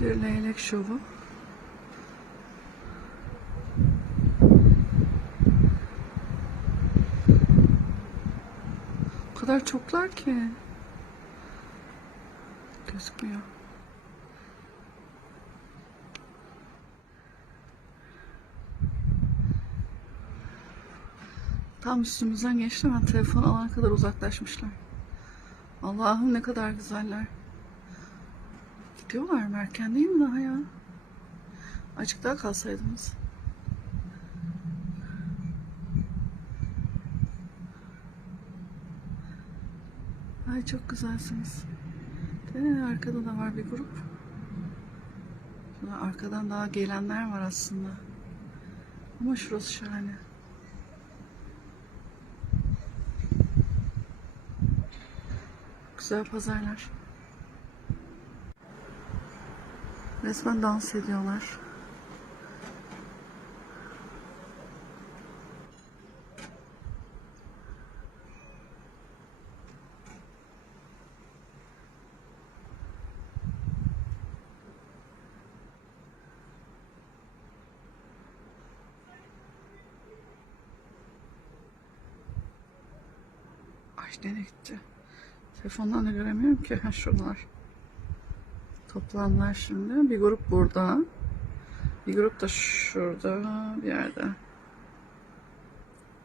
Bir leylek şovu. O kadar çoklar ki. Gözükmüyor. Tam üstümüzden geçti ama telefon alana kadar uzaklaşmışlar. Allah'ım ne kadar güzeller. Gidiyorlar mı? Erken değil mi daha ya? Açık daha kalsaydınız. Ay çok güzelsiniz. De, arkada da var bir grup. Arkadan daha gelenler var aslında. Ama şurası şahane. Güzel pazarlar. Resmen dans ediyorlar. Ay nereye gitti? Telefondan da göremiyorum ki. Ha şuralar. Toplanlar şimdi. Bir grup burada. Bir grup da şurada bir yerde.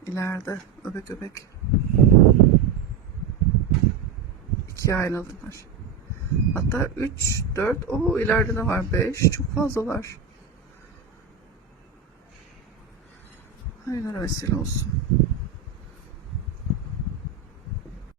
İleride. Öbek öbek. İkiye ayrıldılar. Hatta 3, 4, o ileride de var 5. Çok fazla var. Hayırlara vesile olsun.